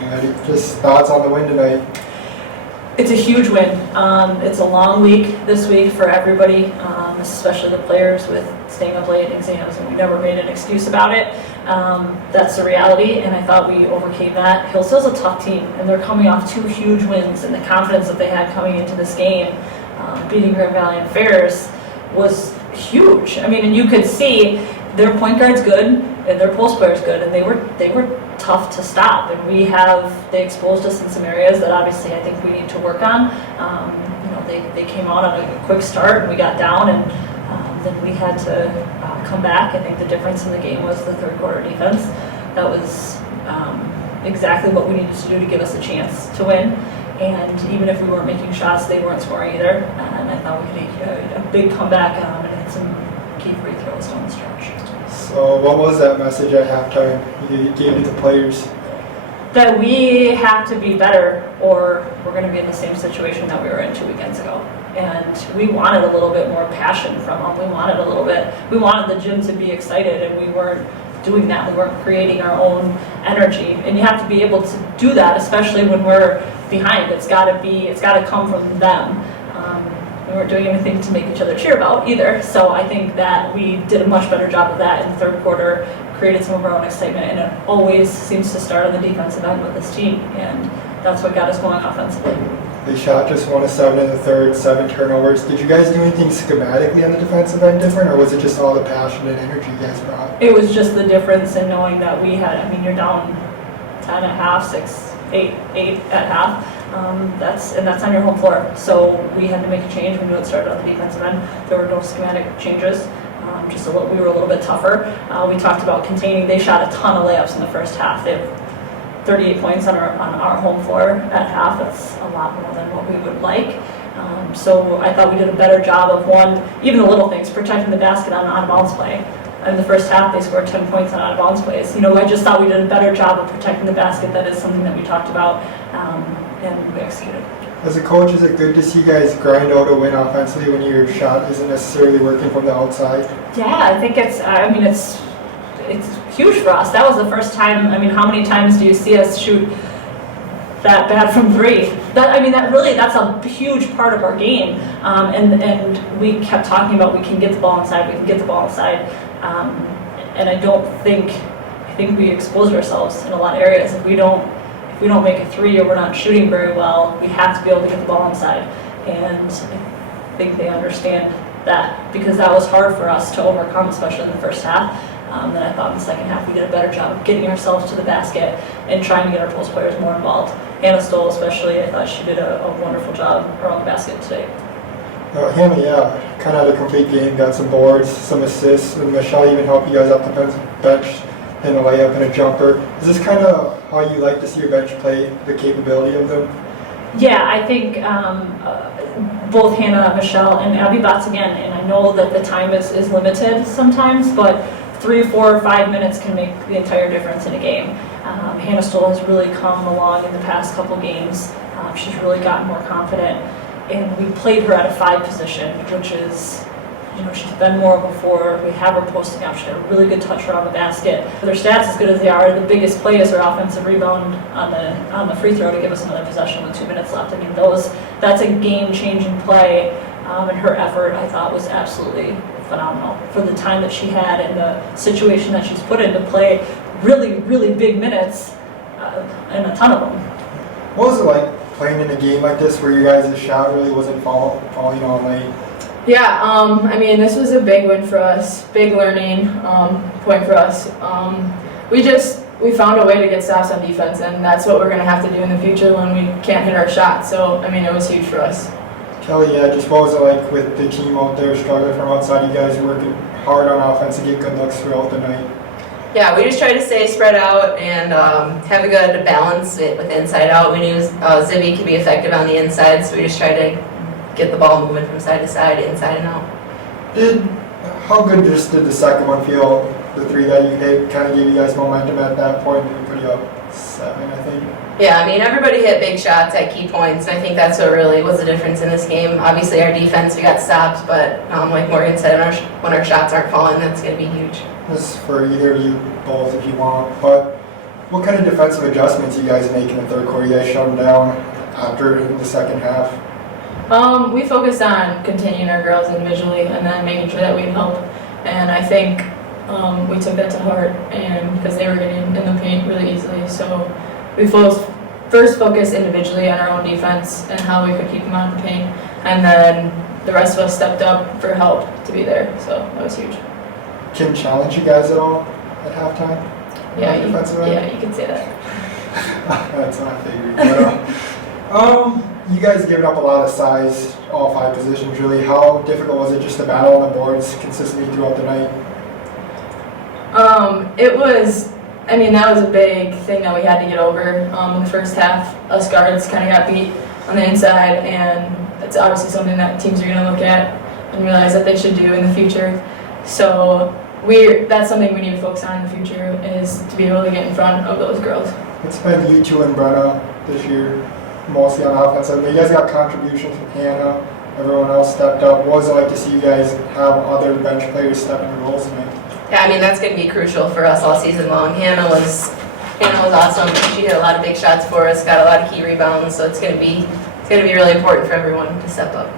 And just thoughts on the win tonight? It's a huge win. It's a long week this week for everybody, especially the players with staying up late in exams, and we never made an excuse about it. That's the reality, and I thought we overcame that. Hillsdale's a tough team, and they're coming off 2 huge wins, and the confidence that they had coming into this game, beating Grand Valley and Fairs, was huge. I mean, and you could see their point guard's good, and their post player's good, and they were tough to stop. And they exposed us in some areas that obviously I think we need to work on. They came out on a quick start, and we got down, and then we had to come back. I think the difference in the game was the third quarter defense. That was exactly what we needed to do to give us a chance to win. And even if we weren't making shots, they weren't scoring either. And I thought we had a big comeback and had some key free throws down the stretch. So what was that message at halftime you gave to the players? That we have to be better, or we're going to be in the same situation that we were in 2 weekends ago. And we wanted a little bit more passion from them. We wanted the gym to be excited, and we weren't doing that. We weren't creating our own energy. And you have to be able to do that, especially when we're behind. It's got to come from them. We weren't doing anything to make each other cheer about either. So I think that we did a much better job of that in the third quarter, created some of our own excitement, and it always seems to start on the defensive end with this team, and that's what got us going offensively. They shot just 1 of 7 in the third, 7 turnovers. Did you guys do anything schematically on the defensive end different, or was it just all the passion and energy you guys brought? It was just the difference in knowing that you're down 10 at half, 6, 8 at half. That's on your home floor. So we had to make a change. We knew it started on the defensive end. There were no schematic changes. We were a little bit tougher. We talked about containing. They shot a ton of layups in the first half. They have 38 points on our home floor at half. That's a lot more than what we would like. So I thought we did a better job of even the little things, protecting the basket on out-of-bounds play. In the first half, they scored 10 points on out-of-bounds plays. I just thought we did a better job of protecting the basket. That is something that we talked about, and we executed. As a coach, is it good to see you guys grind out a win offensively when your shot isn't necessarily working from the outside? Yeah, I think it's huge for us. That was the first time. How many times do you see us shoot that bad from 3? That's a huge part of our game. And we kept talking about we can get the ball inside. And I think we exposed ourselves in a lot of areas. If we don't make a 3 or we're not shooting very well, we have to be able to get the ball inside. And I think they understand that, because that was hard for us to overcome, especially in the first half. Then I thought in the second half we did a better job of getting ourselves to the basket and trying to get our post players more involved. Hannah Stoll especially, I thought she did a wonderful job around the basket today. Hannah, kind of had a complete game, got some boards, some assists, and Michelle even helped you guys up the bench in a layup and a jumper. Is this kind of how you like to see your bench play, the capability of them? Yeah, I think both Hannah, Michelle, and Abby Botts again, and I know that the time is limited sometimes, but 3, 4, 5 minutes can make the entire difference in a game. Hannah Stoll has really come along in the past couple games. She's really gotten more confident, and we played her at a 5 position, which is, she's been more of a 4. We have her posting up. She had a really good touch around the basket. Their stats, as good as they are, the biggest play is her offensive rebound on the free throw to give us another possession with 2 minutes left. That's a game-changing play, and her effort, I thought, was absolutely phenomenal for the time that she had and the situation that she's put in to play really, really big minutes, and a ton of them. What was it like playing in a game like this where your guys' shot really wasn't falling all night? Yeah, this was a big win for us, big learning point for us. We found a way to get stops on defense, and that's what we're going to have to do in the future when we can't hit our shots. So, it was huge for us. Kelly, just what was it like with the team out there struggling from outside? You guys were working hard on offense to get good looks throughout the night. Yeah, we just tried to stay spread out and have a good balance with inside out. We knew Zibby could be effective on the inside, so we just tried to get the ball moving from side to side, inside and out. How good just did the second one feel? The 3 that you hit kind of gave you guys momentum at that point. You put you up 7, I think. Yeah, everybody hit big shots at key points, and I think that's what really was the difference in this game. Obviously, our defense, we got stopped, but like Morgan said, when our shots aren't falling, that's going to be huge. This is for either of you both if you want, but What kind of defensive adjustments you guys make in the third quarter? You guys shut them down after the second half? We focused on containing our girls individually and then making sure that we'd help. And I think we took that to heart, and because they were getting in the paint really easily. So we first focused individually on our own defense and how we could keep them out of the paint. And then the rest of us stepped up for help to be there. So that was huge. Kim challenge you guys at all at halftime? Yeah, Defensively? you could say that. That's what I figured. But, you guys giving up a lot of size, all 5 positions really. How difficult was it just to battle on the boards consistently throughout the night? It was, I mean, that was a big thing that we had to get over. In the first half, us guards kind of got beat on the inside, and it's obviously something that teams are going to look at and realize that they should do in the future. So that's something we need to focus on in the future, is to be able to get in front of those girls. It's been you two and Brenna this year, mostly on the offensive. But you guys got contributions from Hannah. Everyone else stepped up. What was it like to see you guys have other bench players step into roles tonight? Yeah, I mean, that's going to be crucial for us all season long. Hannah was awesome. She hit a lot of big shots for us, got a lot of key rebounds, so it's going to be really important for everyone to step up.